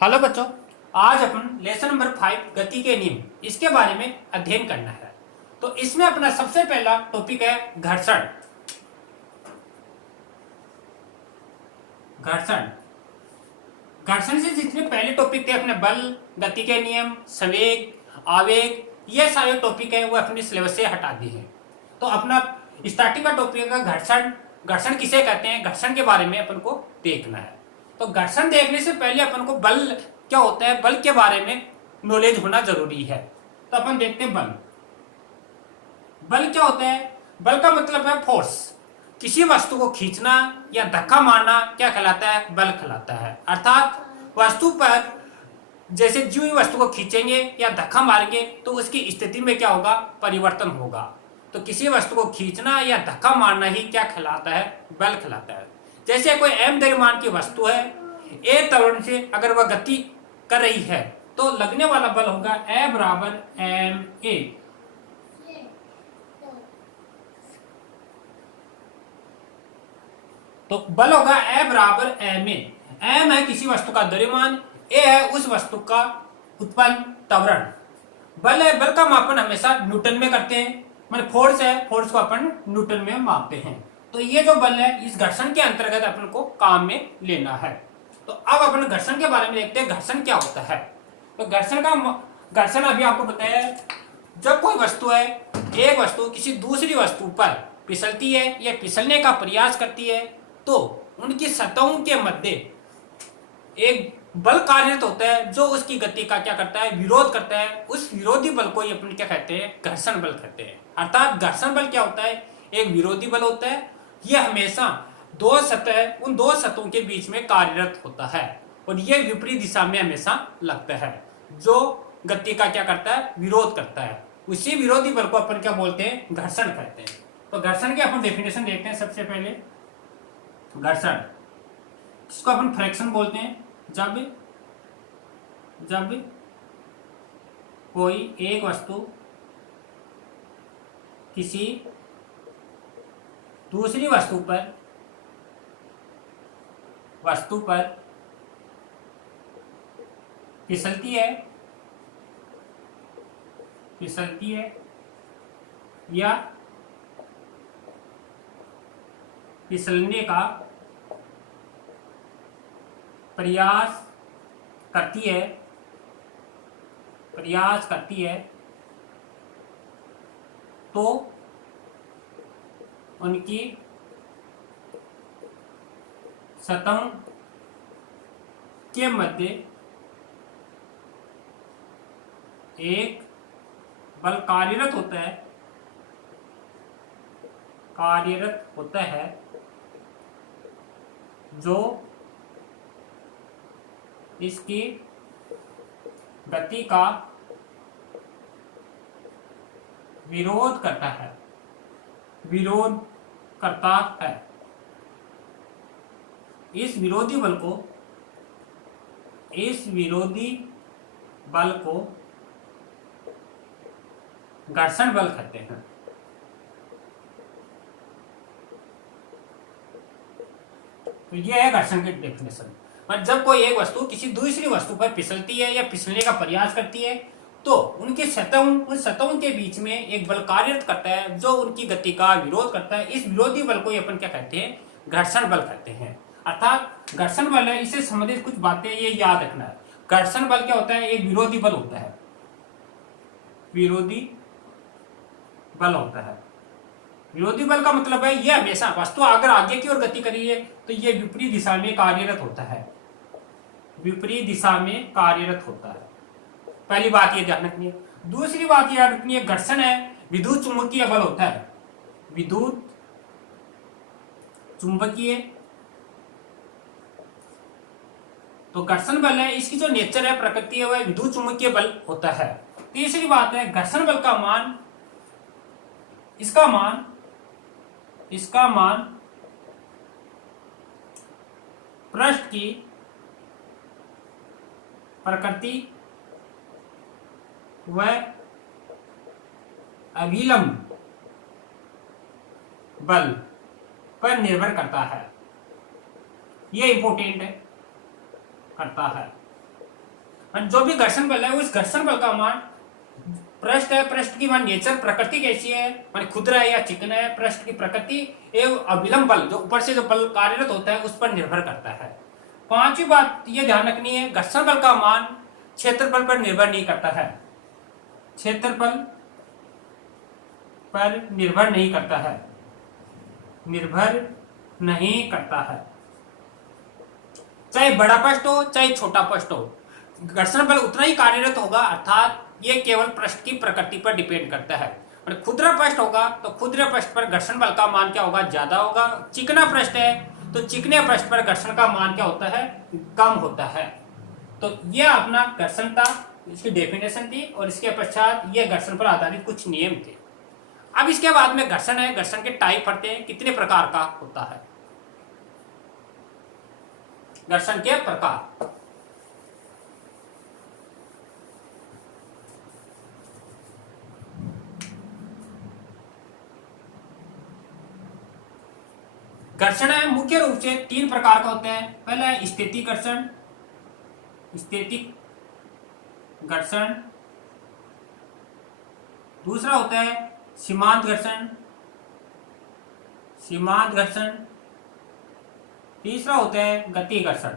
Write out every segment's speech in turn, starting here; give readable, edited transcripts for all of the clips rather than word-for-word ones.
Hello बच्चों, आज अपन lesson number 5 गति के नियम इसके बारे में अध्ययन करना है। तो इसमें अपना सबसे पहला टॉपिक है घर्षण। घर्षण घर्षण से जितने पहले टॉपिक थे अपने बल, गति के नियम, संवेग, आवेग, ये सारे टॉपिक है वो अपने सिलेबस से हटा दिए हैं। तो अपना स्टार्टिंग का टॉपिक है घर्षण। घर्षण किसे कहते हैं, घर्षण के बारे में अपन को देखना है। तो घर्षण देखने से पहले अपन को बल क्या होता है, बल के बारे में नॉलेज होना जरूरी है। तो अपन देखते हैं बल। बल क्या होता है? बल का मतलब है फोर्स। किसी वस्तु को खींचना या धक्का मारना क्या कहलाता है? बल कहलाता है। अर्थात वस्तु पर जैसे जो ही वस्तु को खींचेंगे या धक्का मारेंगे तो उसकी स्थिति में क्या होगा? परिवर्तन होगा। तो किसी वस्तु को खींचना या धक्का मारना ही क्या कहलाता है? बल कहलाता है। जैसे कोई m द्रव्यमान की वस्तु है, a त्वरण से अगर वह गति कर रही है तो लगने वाला बल होगा F बराबर ma। तो बल होगा F बराबर ma। m है किसी वस्तु का द्रव्यमान, a है उस वस्तु का उत्पन्न त्वरण। बल है, बल का मापन हमेशा न्यूटन में करते हैं। मतलब फोर्स है, फोर्स को अपन न्यूटन में मापते हैं। तो ये जो बल है इस घर्षण के अंतर्गत अपन को काम में लेना है। तो अब अपन घर्षण के बारे में देखते हैं, घर्षण क्या होता है। तो घर्षण अभी आपको बताया, जब कोई वस्तु है, एक वस्तु किसी दूसरी वस्तु पर फिसलती है या फिसलने का प्रयास करती है तो उनकी सतहों के मध्य एक बल कार्यरत होता है जो उसकी गति का क्या करता है? विरोध करता है। उस विरोधी बल को ही अपन क्या कहते हैं? घर्षण बल कहते हैं। अर्थात घर्षण बल क्या होता है? एक विरोधी बल होता है। यह हमेशा उन दो सतहों के बीच में कार्यरत होता है और यह विपरीत दिशा में हमेशा लगता है, जो गति का क्या करता है? विरोध करता है। उसी विरोधी बल को अपन क्या बोलते हैं? घर्षण कहते हैं। तो घर्षण की अपन डेफिनेशन देखते हैं। सबसे पहले घर्षण, इसको अपन फ्रैक्शन बोलते हैं। जब कोई एक वस्तु किसी दूसरी वस्तु पर फिसलती है या फिसलने का प्रयास करती है तो उनकी सतहों के मध्य एक बल कार्यरत होता है जो इसकी गति का विरोध करता है। इस विरोधी बल को घर्षण बल कहते हैं। तो यह है घर्षण की डेफिनेशन। पर जब कोई एक वस्तु किसी दूसरी वस्तु पर फिसलती है या फिसलने का प्रयास करती है तो उनकी सतहों के बीच में एक बल कार्यरत करता है जो उनकी गति का विरोध करता है। इस विरोधी बल को अपन क्या कहते हैं? घर्षण बल कहते हैं। अर्थात घर्षण बल है, इससे संबंधित कुछ बातें ये याद रखना है। घर्षण बल क्या होता है? एक विरोधी बल होता है। विरोधी बल का मतलब है यह हमेशा वस्तु अगर आगे की ओर गति कर रही है तो यह विपरीत दिशा में कार्यरत होता है। पहली बात ये ध्यान रखनी है। दूसरी बात याद रखनी है, घर्षण है विद्युत चुंबकीय बल होता है। विद्युत चुंबकीय, तो घर्षण बल है, इसकी जो नेचर है, प्रकृति है, वह विद्युत चुंबकीय बल होता है। तीसरी बात है घर्षण बल का मान, इसका मान पृष्ठ की प्रकृति व अभिलंब बल पर निर्भर करता है। यह इंपॉर्टेंट है, करता है। और जो भी घर्षण बल है उस घर्षण बल का मान पृष्ठ है, पृष्ठ की मान नेचर प्रकृति कैसी है, मान खुरदरा है या चिकना है, पृष्ठ की प्रकृति एवं अभिलंब बल जो ऊपर से जो बल कार्यरत होता है उस पर निर्भर करता है। पांचवी बात ये ध्यान रखनी है, घर्षण बल का मान क्षेत्रफल पर निर्भर नहीं करता है, क्षेत्रफल पर निर्भर नहीं करता है, निर्भर नहीं करता है। चाहे बड़ा पृष्ठ हो चाहे छोटा पृष्ठ हो, घर्षण बल उतना ही कार्यरत होगा, अर्थात ये केवल पृष्ठ की प्रकृति पर डिपेंड करता है। और खुरदरा पृष्ठ होगा तो खुरदरे पृष्ठ पर घर्षण बल का मान क्या होगा, ज्यादा होगा। चिकना पृष्ठ है तो चिकने पृष्ठ पर घर्षण का मान क्या होता है, कम होता है। तो यह अपना घर्षण था, इसकी डेफिनेशन थी, और इसके पश्चात यह घर्षण पर आधारित कुछ नियम थे। अब इसके बाद में घर्षण है, घर्षण के टाइप पढ़ते हैं, कितने प्रकार का होता है घर्षण के प्रकार। घर्षण है मुख्य रूप से तीन प्रकार का होते हैं। पहला है स्थितिक घर्षण, स्थितिक घर्षण। दूसरा होता है सीमांत घर्षण, सीमांत घर्षण। तीसरा होता है गति घर्षण।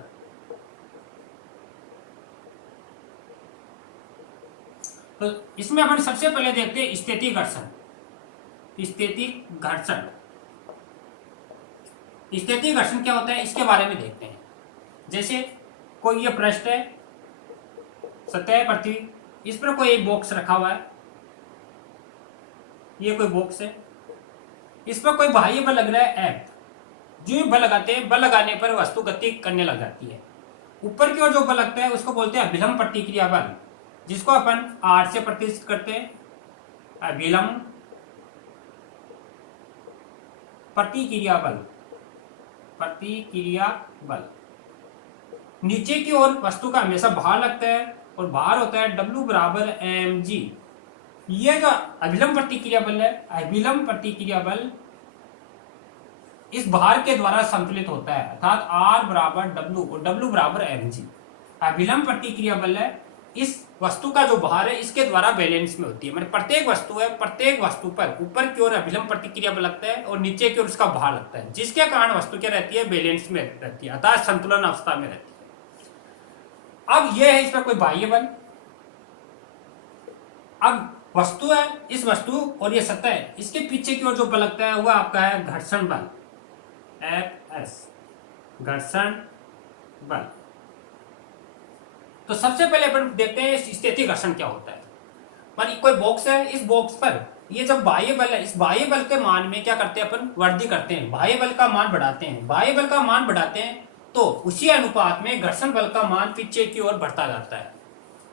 तो इसमें अपन सबसे पहले देखते हैं स्थितिक घर्षण। स्थितिक घर्षण, स्थितिक घर्षण क्या होता है इसके बारे में देखते हैं। जैसे कोई ये पृष्ठ है, सतह पृथ्वी, इस पर कोई एक बॉक्स रखा हुआ है, ये कोई बॉक्स है, इस पर कोई बाह्य बल लग रहा है F। जो भी बल लगाते हैं, बल लगाने पर वस्तु गति करने लग जाती है। ऊपर की ओर जो बल लगता है उसको बोलते हैं अभिलंब प्रतिक्रिया बल, जिसको अपन R से प्रतिष्ठित करते हैं, अभिलंब प्रतिक्रिया बल, प्रतिक्रिया बल। नीचे की ओर वस्तु का हमेशा भार लगता है और भार होता है W बराबर mg। यह जो अभिलंब प्रतिक्रिया बल है, अभिलंब प्रतिक्रिया बल इस भार के द्वारा संतुलित होता है, अर्थात R बराबर W और W बराबर mg। अभिलंब प्रतिक्रिया बल है, इस वस्तु का जो भार है इसके द्वारा बैलेंस में होती है। मतलब प्रत्येक वस्तु है, प्रत्येक वस्तु पर ऊपर की ओर अभिलंब प्रतिक्रिया बल लगता है और नीचे की ओर उसका भार लगता है, जिसके कारण वस्तु क्या रहती है, बैलेंस में रहती है, अर्थात संतुलन अवस्था में रहती है। अब यह है इस पर कोई बाह्य बल। अब वस्तु है, इस वस्तु और ये सतह है, इसके पीछे की ओर जो बल लगता है वह आपका है घर्षण बल, Fs, घर्षण बल। तो सबसे पहले अपन देखते हैं स्थितिक घर्षण क्या होता है। मान कोई बॉक्स है, इस बॉक्स पर ये जब बाह्य बल है, इस बाह्य बल के मान में क्या करते हैं अपन, वृद्धि करते हैं, बाह्य बल का मान बढ़ाते हैं। बाह्य बल का मान बढ़ाते हैं तो उसी अनुपात में घर्षण बल का मान पीछे की ओर बढ़ता जाता है,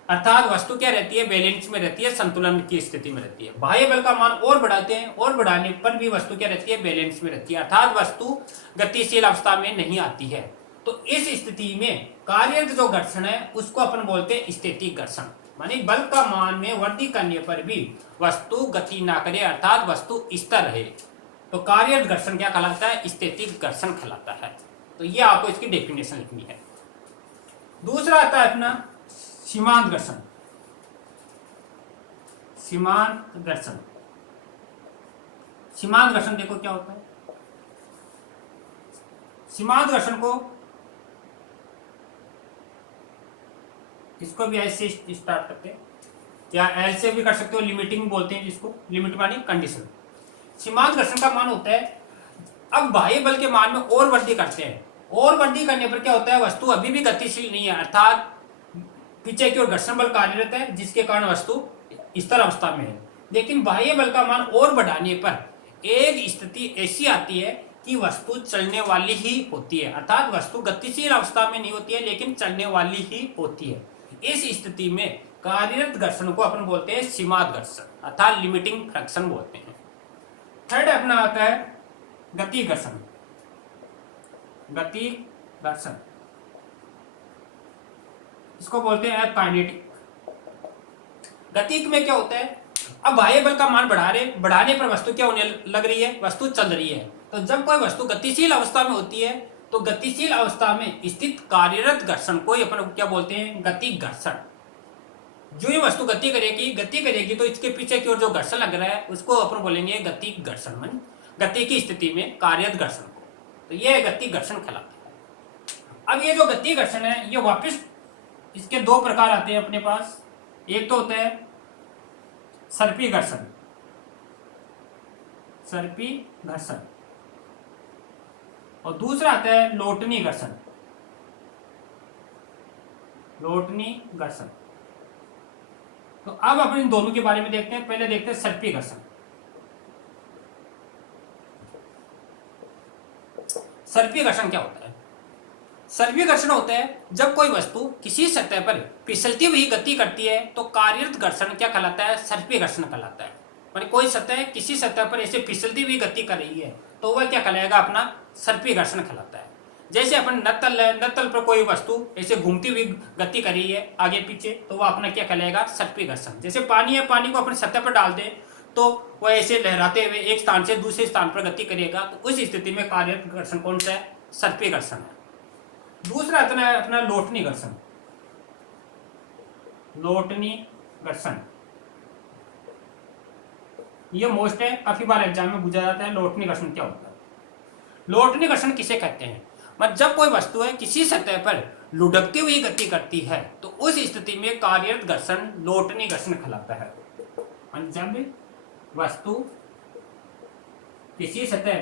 अर्थात वस्तु क्या रहती है, बैलेंस में रहती है, संतुलन की स्थिति में रहती है। बाह्य बल का मान और बढ़ाते हैं और बढ़ाने पर भी वस्तु क्या रहती है, बैलेंस में रहती है, अर्थात वस्तु गतिशील अवस्था में नहीं आती है। तो इस स्थिति में कार्यरत जो घर्षण है उसको अपन बोलते हैं स्थितिक घर्षण। माने बल का मान में वृद्धि करने पर भी वस्तु गति ना करे, अर्थात वस्तु स्थिर रहे, तो कार्यरत घर्षण क्या कहलाता है, स्थितिक घर्षण कहलाता है। तो ये आपको इसकी डेफिनेशन लिखनी है। दूसरा आता है अपना सीमांत घर्षण। सीमांत घर्षण, सीमांत घर्षण देखो क्या होता है। सीमांत घर्षण को इसको भी ऐसे स्टार्ट करते हैं या एल से भी कर सकते हो, लिमिटिंग बोलते हैं जिसको, लिमिट मानी कंडीशन। सीमांत घर्षण का मान होता है, अब बाह्य बल के मान में और वृद्धि करते हैं, और वृद्धि करने पर क्या होता है, वस्तु अभी भी गतिशील नहीं है, अर्थात पीछे की ओर घर्षण बल कार्यरत है, जिसके कारण वस्तु स्थिर अवस्था में है। लेकिन बाह्य बल का मान और बढ़ाने पर एक स्थिति ऐसी आती है कि वस्तु चलने वाली ही होती है, अर्थात वस्तु गतिशील अवस्था में नहीं होती है लेकिन चलने वाली ही होती है। इस स्थिति में कार्यरत घर्षण को अपन बोलते हैं सीमांत घर्षण, अर्थात लिमिटिंग फ्रैक्शन बोलते हैं। थर्ड अपना आता है गति घर्षण। गति घर्षण इसको बोलते हैं काइनेटिक। गतिक में क्या होता है, अब बाह्य बल का मान बढ़ाने पर वस्तु क्या होने लग रही है, वस्तु चल रही है। तो जब कोई वस्तु गतिशील अवस्था में होती है तो गतिशील अवस्था में स्थित कार्यरत घर्षण को अपन क्या बोलते हैं, गति घर्षण। जो ये वस्तु गति करेगी तो इसके पीछे की ओर जो घर्षण लग रहा है उसको अपन बोलेंगे गति घर्षण, मन गति की स्थिति में कार्यरत घर्षण को। तो ये गति घर्षण कहलाता है। अब ये जो गति घर्षण है ये वापस इसके दो प्रकार आते हैं अपने पास। एक तो होता है सर्पी घर्षण, सर्पी घर्षण, और दूसरा आता है लोटनी घर्षण, लोटनी घर्षण। तो अब अपन इन दोनों के बारे में देखते हैं। पहले देखते हैं सर्पी घर्षण। सर्पी घर्षण क्या होता है? सर्पी घर्षण होता है जब कोई वस्तु किसी सतह पर फिसलती हुई गति करती है तो कार्यरत घर्षण क्या कहलाता है? सर्पी घर्षण कहलाता है। माने कोई सतह किसी सतह पर ऐसे फिसलती हुई गति कर रही है तो वह क्या कहलाएगा? अपना सर्पी घर्षण कहलाता है। जैसे अपन नत्तल है, नत्तल पर कोई वस्तु ऐसे घूमती हुई गति कर रही है आगे पीछे तो वह अपना क्या कहलाएगा? सर्पी घर्षण। जैसे पानी है, पानी को अपन सतह पर डाल दें तो वह ऐसे लहराते हुए एक स्थान से दूसरे स्थान पर गति करेगा, तो उस स्थिति में कार्यरत घर्षण कौन सा है? सर्पी घर्षण है। दूसरा इतना है अपना लोटनी घर्षण, लोटनी घर्षण। ये मोस्ट है, काफी बार एग्जाम में पूछा जाता है लोटनी घर्षण क्या होता है। लोटनी घर्षण किसे कहते हैं? मतलब जब कोई वस्तु है किसी सतह पर लुढ़कती हुई गति करती है तो उस स्थिति में कार्यरत घर्षण लोटनी घर्षण कहलाता है। जब वस्तु किसी सतह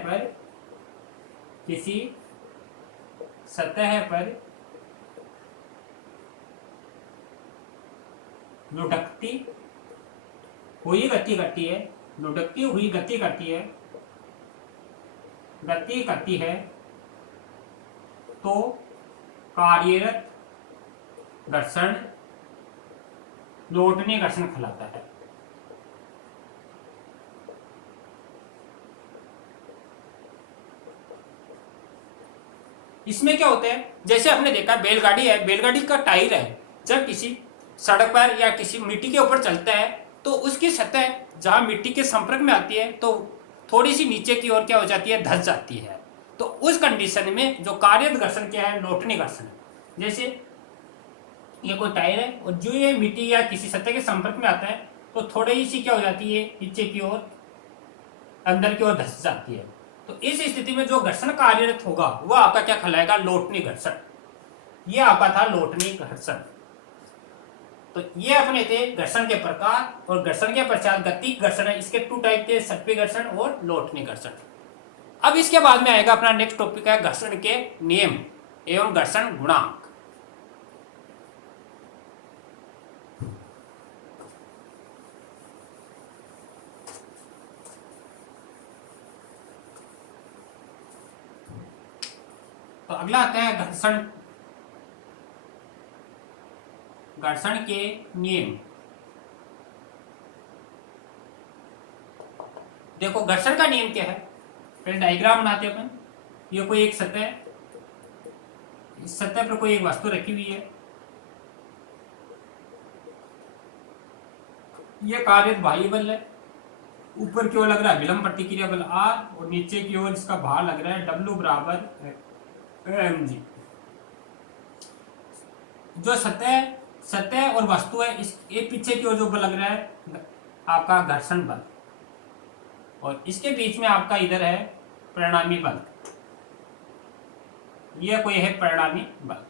पर लुढ़कती हुई गति करती है, लुढ़कती हुई गति करती है तो कार्यरत घर्षण लोटनी घर्षण कहलाता है। इसमें क्या होता है? जैसे आपने देखा बैलगाड़ी है, बैलगाड़ी का टायर है, जब किसी सड़क पर या किसी मिट्टी के ऊपर चलता है तो उसकी सतह जहां मिट्टी के संपर्क में आती है तो थोड़ी सी नीचे की ओर क्या हो जाती है? धंस जाती है। तो उस कंडीशन में जो कार्यरत घर्षण क्या है? लोटनी घर्षण। जैसे ये कोई टायर है और जो ये मिट्टी या किसी सतह के संपर्क में आता है तो थोड़ी सी क्या हो जाती है? नीचे की ओर, अंदर की ओर धंस जाती है। तो इस स्थिति में जो घर्षण कार्यरत होगा वह आपका क्या कहलाएगा? लोटनी घर्षण। ये आपका था लोटनी घर्षण। तो ये अपने थे घर्षण के प्रकार, और घर्षण के पश्चात गति घर्षण है। इसके 2 टाइप थे, सर्पी घर्षण और लोटनी घर्षण। अब इसके बाद में आएगा अपना नेक्स्ट टॉपिक है घर्षण के नियम एवं घर्षण गुणांक। तो अगला आता है घर्षण के नियम। देखो घर्षण का नियम क्या है? पहले डायग्राम बनाते हैं अपन। ये कोई एक सतह है, इस सतह पर कोई एक वस्तु रखी हुई है। ये कार्यरत बाह्य बल है, ऊपर की ओर लग रहा है विलंब प्रतिक्रिया बल R और नीचे की ओर इसका भार लग रहा है W बराबर mg। जो सतह और वस्तु है, इस एक पीछे की ओर जो बल लग रहा है आपका घर्षण बल, और इसके बीच में आपका इधर है परिणामी बल। यह कोई है परिणामी बल।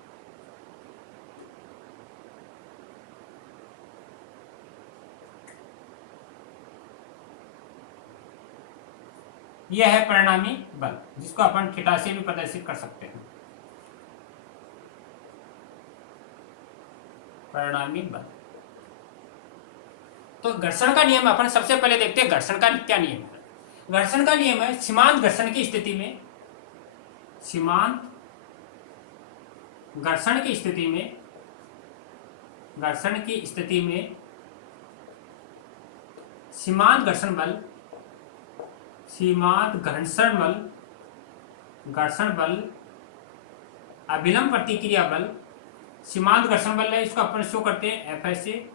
यह है परिणामी बल, जिसको अपन थीटा से भी प्रदर्शित कर सकते हैं। परिणामी बल। तो घर्षण का नियम अपन सबसे पहले देखते हैं घर्षण का क्या नियम है। घर्षण का नियम है सीमांत घर्षण की स्थिति में, सीमांत घर्षण की स्थिति में, घर्षण की स्थिति में सीमांत घर्षण बल, सीमांत घर्षण बल, घर्षण बल, अभिलंब प्रतिक्रिया बल, सीमांत घर्षण बल है, इसको अपन शो करते हैं एफ से,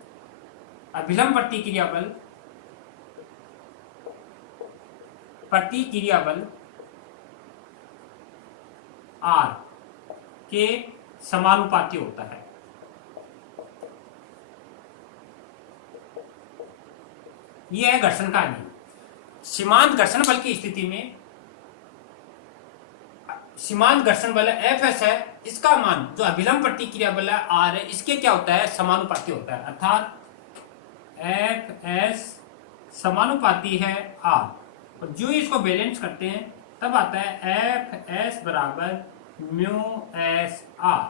अभिलंब प्रतिक्रिया बल, प्रतिक्रिया बल R के समानुपाती होता है। ये है घर्षण का नियम। सीमांत घर्षण बल की स्थिति में सीमांत घर्षण बल एफ एस है, इसका मान जो अभिलंब प्रतिक्रिया बल है आर है, इसके क्या होता है, समानुपाती होता है, अर्थात एफ एस समानुपाती है आर। और जो इसको बैलेंस करते हैं तब आता है एफ एस बराबर म्यू एस आर।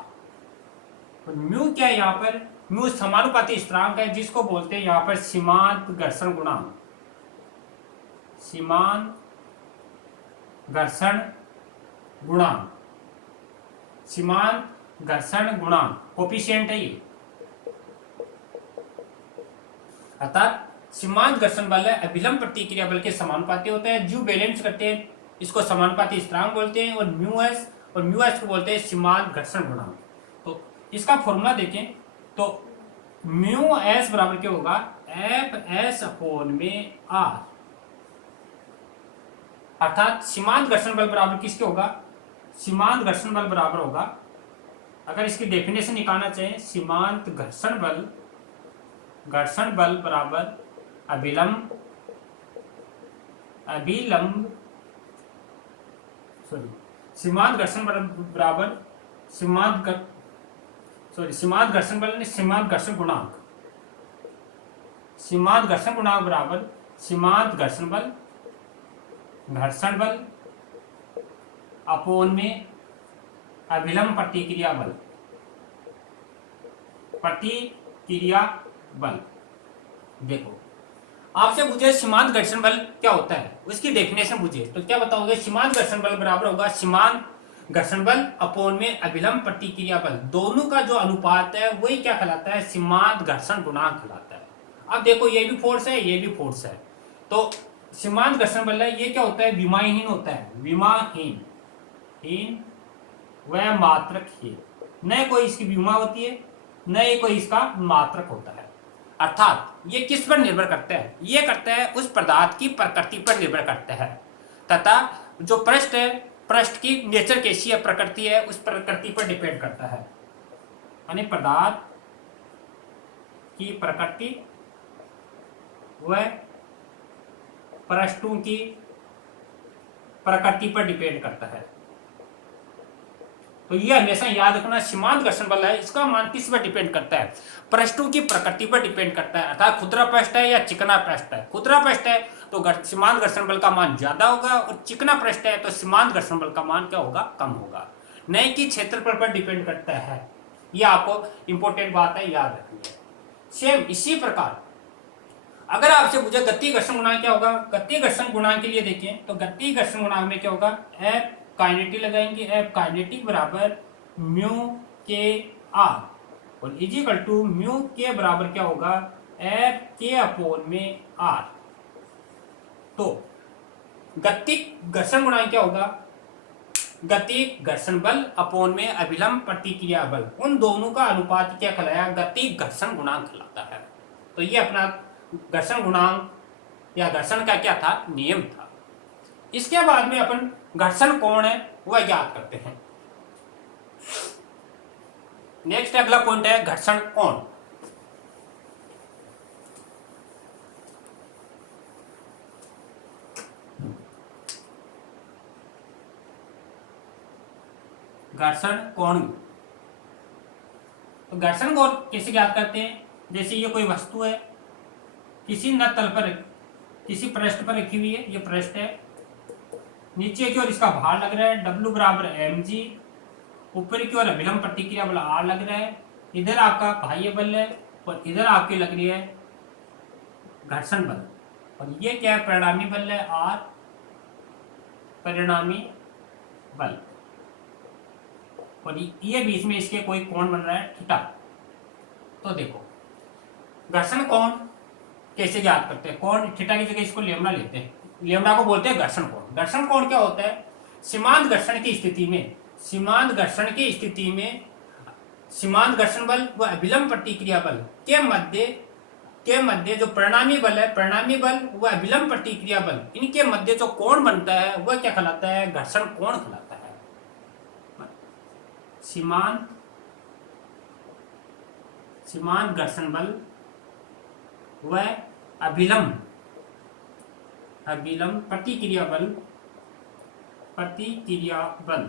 तो म्यू क्या है, यहाँ पर म्यू समानुपाती स्थिरांक है जिसको बोलते हैं यहाँ पर सीमांत घर्षण गुणांक, सीमांत घर्षण गुणांक, सीमांत घर्षण गुणांक कोफिशिएंट है ये। अर्थात सीमांत घर्षण बल है अभिलंब प्रतिक्रिया बल के समानुपाती होता है, जो बैलेंस करते हैं इसको समानुपाती स्थिरांक बोलते हैं, और म्यू एस को बोलते हैं सीमांत घर्षण गुणांक। तो इसका फॉर्मूला देखें तो म्यू एस बराबर क्या होगा, एफ एस अपॉन में आर, अर्थात सीमांत घर्षण बल बराबर किसके होगा, सीमांत घर्षण बल बराबर होगा, अगर इसकी डेफिनेशन निकालना चाहें, सीमांत घर्षण बल बराबर अभिलंब सीमांत घर्षण बल बराबर सीमांत घर्षण बल ने सीमांत घर्षण गुणांक, सीमांत घर्षण गुणांक बराबर सीमांत घर्षण बल अपोन में अभिलंब प्रतिक्रिया बल। देखो आपसे पूछे सीमांत घर्षण बल क्या होता है, उसकी डेफिनेशन पूछे तो क्या बताओगे, सीमांत घर्षण बल बराबर होगा सीमांत घर्षण बल अपोन में अभिलंब प्रतिक्रिया बल, दोनों का जो अनुपात है वही क्या कहलाता है, सीमांत घर्षण गुणांक कहलाता है। अब देखो ये भी फोर्स है, ये भी फोर्स है, तो सीमांत घर्षण बल है ये क्या होता है, विमाहीन होता है, विमाहीन व मात्रकहीन, न कोई इसकी विमा होती है न ही कोई इसका मात्रक होता है। अर्थात ये किस पर निर्भर करता है, ये करता है उस पदार्थ की प्रकृति पर निर्भर करता है, तथा जो पृष्ठ है, पृष्ठ की नेचर कैसी है, प्रकृति है, उस प्रकृति पर डिपेंड करता है, यानी पदार्थ की प्रकृति व पृष्ठों की प्रकृति पर डिपेंड करता है। तो ये हमेशा याद रखना, सीमांत घर्षण बल है इसका मान किस पर डिपेंड करता है, पृष्ठों की प्रकृति पर डिपेंड करता है, अर्थात खुदरा पृष्ठ है या चिकना पृष्ठ है। खुदरा पृष्ठ है तो सीमांत घर्षण बल का मान ज्यादा होगा, और चिकना पृष्ठ है तो सीमांत घर्षण बल का मान क्या होगा, कम होगा, नहीं कि क्षेत्रफल पर डिपेंड करता है। यह आपको इंपॉर्टेंट बात है, याद रखनी है। सेम इसी प्रकार अगर आपसे पूछे गति घर्षण गुणांक क्या होगा, गति घर्षण गुणांक के लिए देखें तो गति घर्षण गुणांक में क्या होगा, एफ काइनेटिक लगाएंगे, एफ काइनेटिक बराबर म्यू के आर, और इजिकल टू म्यू के बराबर क्या होगा, एफ के अपोन में आर। तो गति घर्षण गुणांक क्या होगा, गति घर्षण बल अपोन में अभिलंब प्रतिक्रिया बल, उन दोनों का अनुपात क्या कहलाया, गति घर्षण गुणांक कहलाता है। तो ये अपना घर्षण गुणांक या घर्षण का क्या था, नियम था। इसके बाद में अपन घर्षण कोण है वह याद करते हैं। नेक्स्ट अगला पॉइंट है घर्षण कोण। घर्षण कोण, तो घर्षण कोण कैसे याद करते हैं, जैसे ये कोई वस्तु है, किसी न तल पर, किसी पृष्ठ पर रखी हुई है, ये पृष्ठ है, नीचे की ओर इसका भार लग रहा है W बराबर mg, ऊपर की ओर अभिलंब प्रतिक्रिया बल R लग रहा है, इधर आपका बाह्य बल है और इधर आपकी लग रही है घर्षण बल, और ये क्या है, परिणामी बल है R, परिणामी बल, और ये बीच में इसके कोई कोण बन रहा है थीटा। तो देखो घर्षण कोण कैसे ज्ञात करते हैं, कोण थीटा की जगह इसको लेमड़ा लेते हैं, लेमड़ा को बोलते हैं घर्षण कोण। घर्षण कोण क्या होता है, सीमांत घर्षण की स्थिति में, सीमांत घर्षण की स्थिति में सीमांत घर्षण बल व अभिलंब प्रतिक्रिया बल के मध्य जो परिणामी बल है, परिणामी बल व अभिलंब प्रतिक्रिया बल, इनके मध्य जो कोण बनता है वह क्या कहलाता है, घर्षण कोण कहलाता है। सीमांत घर्षण बल व अभिलंब अभिलंब प्रतिक्रिया बल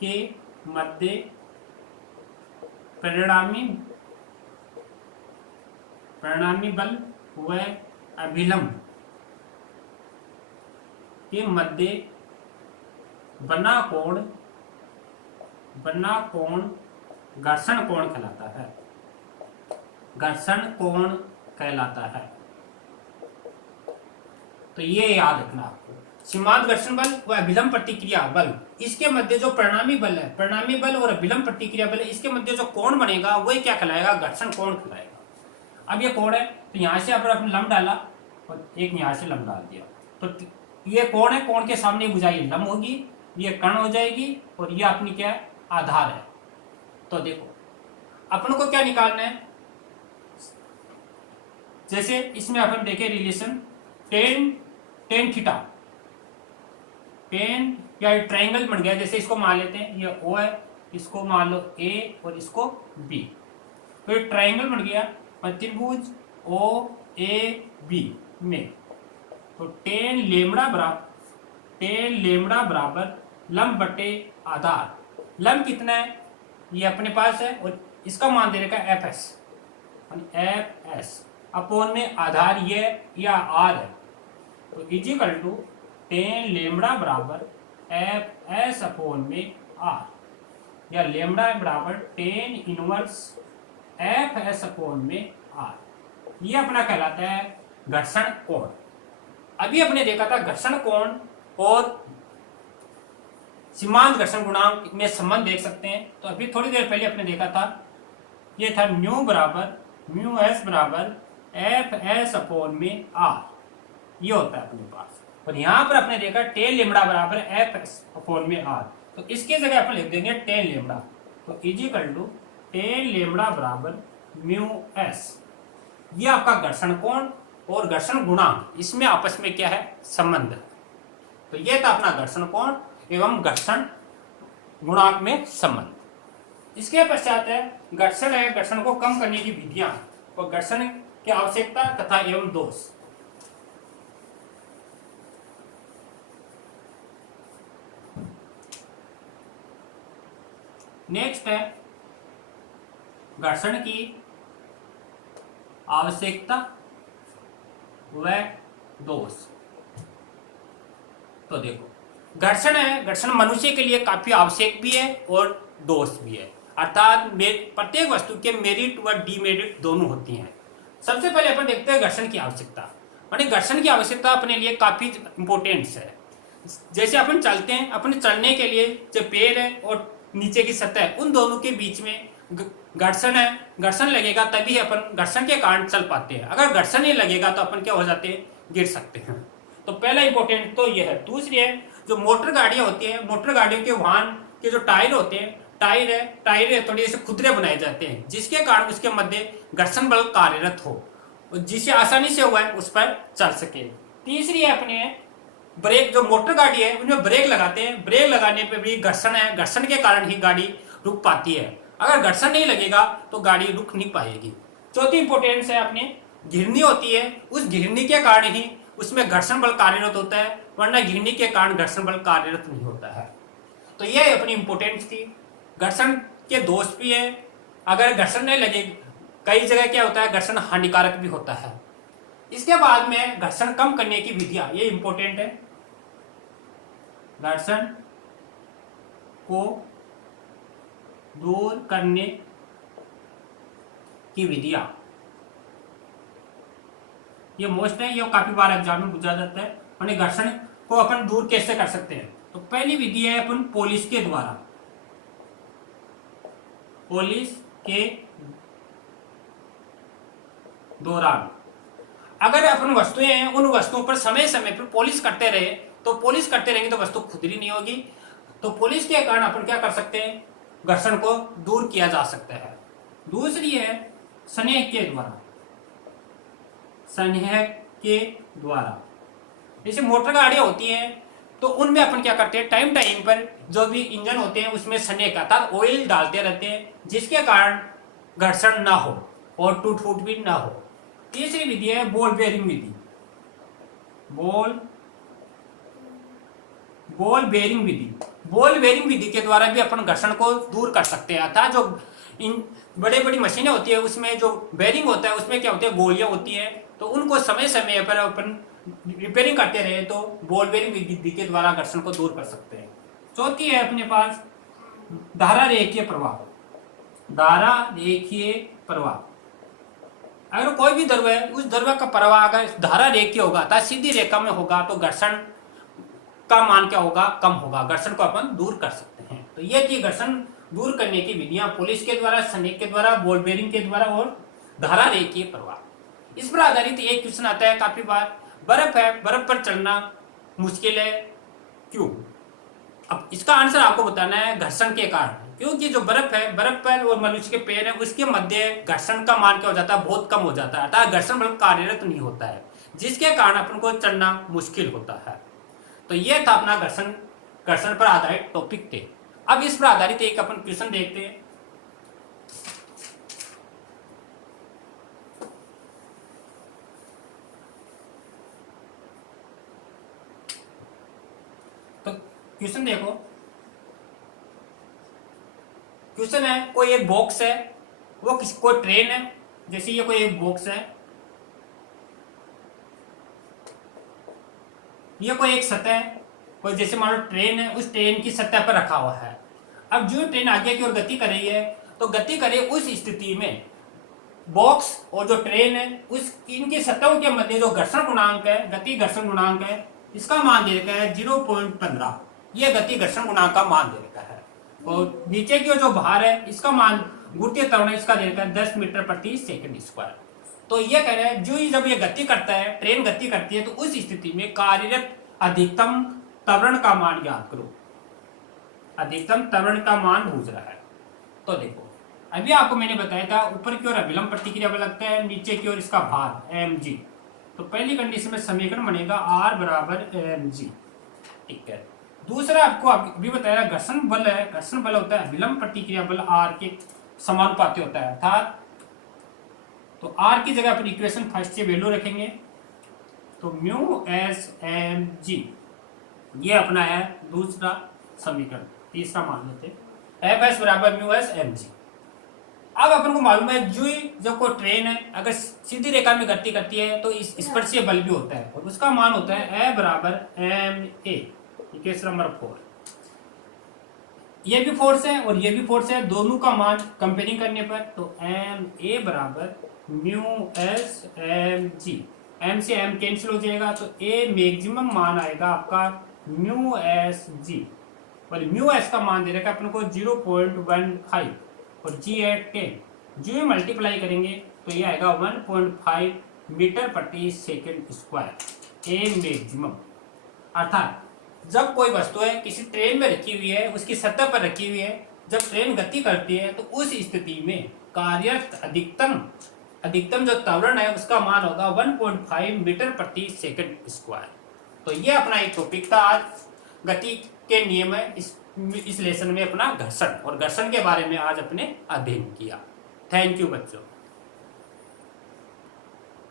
के मध्य परिणामी बल व अभिलंब के मध्य बना कोण घर्षण कोण कहलाता है। घर्षण कोण कहलाता है। तो ये याद रखना आपको, सीमांत घर्षण बल व अभिलंब प्रतिक्रिया बल, इसके मध्य जो परिणामी बल है, परिणामी बल और अभिलंब प्रतिक्रिया बल है, इसके मध्य जो कोण बनेगा वही क्या कहलाएगा, घर्षण कोण कहलाएगा। अब ये कोण है तो यहां से आपने लंब डाला और एक यहां से लंब डाल दिया, तो ये कोण है, कोण के सामने भुजा ये लंब होगी, ये कर्ण हो जाएगी और ये अपनी क्या है, आधार है। तो देखो अपन को क्या निकालना है, जैसे इसमें अपन देखें रिलेशन टेन थीटा, टेन या ट्रायंगल बन गया, जैसे इसको मान लेते हैं ये ओ है, इसको मान लो ए और इसको बी, तो ये ट्रायंगल बन गया और त्रिभुज ओ ए बी में, तो टेन लेमड़ा बराबर लंब बटे आधार। लंब कितना है ये अपने पास है और इसका मान दे रखा है एफ एस अपोन में आधार ये या आर है, तो इजिकल टू टेन लेमड़ा बराबर एफ एस अपोन में आर, या लेमड़ा बराबर tan inverse F S upon में आर, ये अपना कहलाता है घर्षण कोण। अभी अपने देखा था घर्षण कोण और सीमांत घर्षण गुणांक में संबंध देख सकते हैं। तो अभी थोड़ी देर पहले अपने देखा था ये था म्यू एस बराबर एफ एस अपोन में आर, ये होता है अपने पास, और यहां पर अपने देखा टेन लेमड़ा बराबर एफ एस अपोन में आर, तो इसकी जगह अपन लिख देंगे टेन लेमड़ा, तो इजिकल टू टेन लेमड़ा बराबर म्यू एस, ये आपका घर्षण कोण और घर्षण गुणांक, इसमें आपस में क्या है, संबंध है। तो ये था अपना घर्षण कोण एवं घर्षण गुणांक में संबंध। इसके पश्चात है घर्षण को कम करने की विधियां और घर्षण की आवश्यकता तथा एवं दोष। नेक्स्ट है घर्षण की आवश्यकता व दोष। तो देखो घर्षण मनुष्य के लिए काफी आवश्यक भी है और दोष भी है, अर्थात प्रत्येक वस्तु के मेरिट व डीमेरिट दोनों होती हैं। सबसे पहले अपन देखते हैं घर्षण की आवश्यकता। यानी घर्षण की आवश्यकता अपने लिए काफी इंपॉर्टेंस है। जैसे अपन चलते हैं, अपने चलने के लिए जो पैर है और नीचे की सतह है, उन दोनों के बीच में घर्षण है, घर्षण लगेगा तभी अपन घर्षण के कारण चल पाते हैं। अगर घर्षण नहीं लगेगा तो अपन क्या हो जाते हैं, गिर सकते हैं। तो पहला इंपॉर्टेंट तो यह है। दूसरी है जो मोटर गाड़ियां होती हैं, मोटर गाड़ियों के वाहन के जो टायर होते हैं, टायर थोड़ी ऐसे खुदरे बनाए जाते हैं, जिसके कारण उसके मध्य घर्षण बल कार्यरत हो और जिसे आसानी से हुआ है उस पर चल सके। तीसरी है अपने ब्रेक, जो मोटर गाड़ी है उनमें ब्रेक लगाते हैं, ब्रेक लगाने पे भी घर्षण है, घर्षण के कारण ही गाड़ी रुक पाती है। अगर घर्षण नहीं लगेगा तो गाड़ी रुक नहीं पाएगी। चौथी इंपोर्टेंस है अपने घिरनी होती है, उस घिरनी के कारण ही उसमें घर्षण बल कार्यरत होता है, वरना घिरनी के कारण घर्षण बल कार्यरत नहीं होता है। तो यह अपनी इंपोर्टेंस थी। घर्षण के दोष भी है, अगर घर्षण नहीं लगे, कई जगह क्या होता है घर्षण हानिकारक भी होता है। इसके बाद में घर्षण कम करने की विधियां, ये इंपॉर्टेंट है। घर्षण को दूर करने की विधियां, ये मोस्ट है, ये काफी बार एग्जाम में पूछा जाता है। यानी घर्षण को अपन दूर कैसे कर सकते हैं, तो पहली विधि है अपन पॉलिश के द्वारा, पॉलिश के दौरान अगर अपन वस्तुएं हैं, उन वस्तुओं पर समय समय पर पॉलिश करते रहे, तो पॉलिश करते रहेंगे तो वस्तु खुदरी नहीं होगी। तो पॉलिश के कारण अपन क्या कर सकते हैं, घर्षण को दूर किया जा सकता है। दूसरी है स्नेह के द्वारा, स्नेह के द्वारा। जैसे मोटर गाड़ियां होती हैं तो उनमें अपन क्या करते हैं, टाइम टाइम पर जो भी इंजन होते हैं उसमें स्नेह का अर्थात ऑयल डालते रहते हैं, जिसके कारण घर्षण ना हो और टूट फूट भी ना हो। तीसरी विधि है बॉल बेयरिंग विधि। बॉल बेयरिंग विधि। बॉल बेयरिंग विधि के द्वारा भी अपन घर्षण को दूर कर सकते हैं। अर्थात जो इन बड़े बड़ी मशीनें होती है उसमें जो बेयरिंग होता है उसमें क्या होती है, गोलियां होती है, तो उनको समय समय पर अपन रिपेयरिंग करते रहे तो बॉल बेयरिंग विधि के द्वारा घर्षण को दूर कर सकते हैं। चौथी है अपने पास धारा रेखीय प्रवाह। धारा रेखीय प्रवाह, अगर कोई भी द्रव्य है उस द्रव्य का प्रवाह अगर धारा रेखीय होगा अर्थात सीधी रेखा में होगा तो घर्षण का मान क्या होगा, कम होगा, घर्षण को अपन दूर कर सकते हैं। तो ये थी घर्षण दूर करने की विधियां, पुलिस के द्वारा, सैनिक के द्वारा, बॉल बेयरिंग के द्वारा और धारा रेखीय प्रवाह। इस पर आधारित एक क्वेश्चन आता है काफी बार, बर्फ है, बर्फ पर चलना मुश्किल है, क्यों? अब इसका आंसर आपको बताना है घर्षण के कारण, क्योंकि जो बर्फ है, बर्फ पर और मनुष्य के पैर है उसके मध्य घर्षण का मान क्या हो जाता है, बहुत कम हो जाता है, अर्थात घर्षण बल कार्यरत नहीं होता है, जिसके कारण अपन को चलना मुश्किल होता है। तो यह था अपना घर्षण पर आधारित टॉपिक थे। अब इस पर आधारित एक अपन क्वेश्चन देखते हैं। तो क्वेश्चन देखो, क्वेश्चन है कोई एक बॉक्स है, वो कोई ट्रेन है, जैसे ये कोई एक बॉक्स है, ये कोई एक सतह है, कोई जैसे मान लो ट्रेन है, उस ट्रेन की सतह पर रखा हुआ है। अब जो ट्रेन आगे की ओर गति कर रही है तो गति करे उस स्थिति में बॉक्स और जो ट्रेन है उस इनकी सतहों के मध्य जो घर्षण गुणांक है, गति घर्षण गुणांक है, इसका मान दे रखा है 0.15। ये गति घर्षण गुणांक का मान दे रखा है। और नीचे की जो भार है इसका मान गुरुत्वीय त्वरण इसका दे रखा है 10 मीटर प्रति सेकंड स्क्वायर। तो ये कह रहे हैं जो ही जब ये गति करता है, ट्रेन गति करती है, तो उस स्थिति में कार्यरत अधिकतम त्वरण का मान ज्ञात करो। अधिकतम त्वरण का मान पूछ रहा है। तो देखो अभी आपको मैंने बताया था ऊपर की ओर अभिलंब प्रतिक्रिया बल लगता है, नीचे की ओर इसका भार mg। तो पहली कंडीशन में समीकरण बनेगा r बराबर mg, ठीक है। दूसरा आपको अभी बताया घर्षण बल है, घर्षण बल होता है अभिलंब प्रतिक्रिया बल r के समानुपाती होता है, अर्थात तो r की जगह अपन इक्वेशन फर्स्ट से वैल्यू रखेंगे, तो म्यू एस एम जी, ये अपना है दूसरा समीकरण। तीसरा मान लेते एफ एस बराबर म्यू एस एम जी। अब अपन को मालूम है जो जब कोई ट्रेन है अगर सीधी रेखा में गति करती है तो इस स्पर्शीय बल भी होता है और उसका मान होता है ए बराबर एम ए, इक्वेशन नंबर 4। ये भी फोर्स है और ये भी फोर्स है, दोनों का मान कंपेयरिंग करने पर तो एम ए बराबर mu s m g, m से एम कैंसिल हो जाएगा तो ए मैक्सिमम मान आएगा आपका म्यू एस जी, और म्यू एस का मान दे रखा है अपन को 0.15 और जी है 10, जो मल्टीप्लाई करेंगे तो ये आएगा 1.5 मीटर प्रति सेकंड स्क्वायर, ए मैक्सिमम। अर्थात जब कोई वस्तु है किसी ट्रेन में रखी हुई है, उसकी सतह पर रखी हुई है, जब ट्रेन गति करती है तो उस स्थिति में कार्यरत अधिकतम जो त्वरण है उसका मान होगा 1.5 मीटर प्रति सेकंड स्क्वायर। तो ये अपना एक टॉपिक था आज, गति के नियम है इस लेसन में अपना घर्षण, और घर्षण के बारे में आज अपने अध्ययन किया। थैंक यू बच्चों।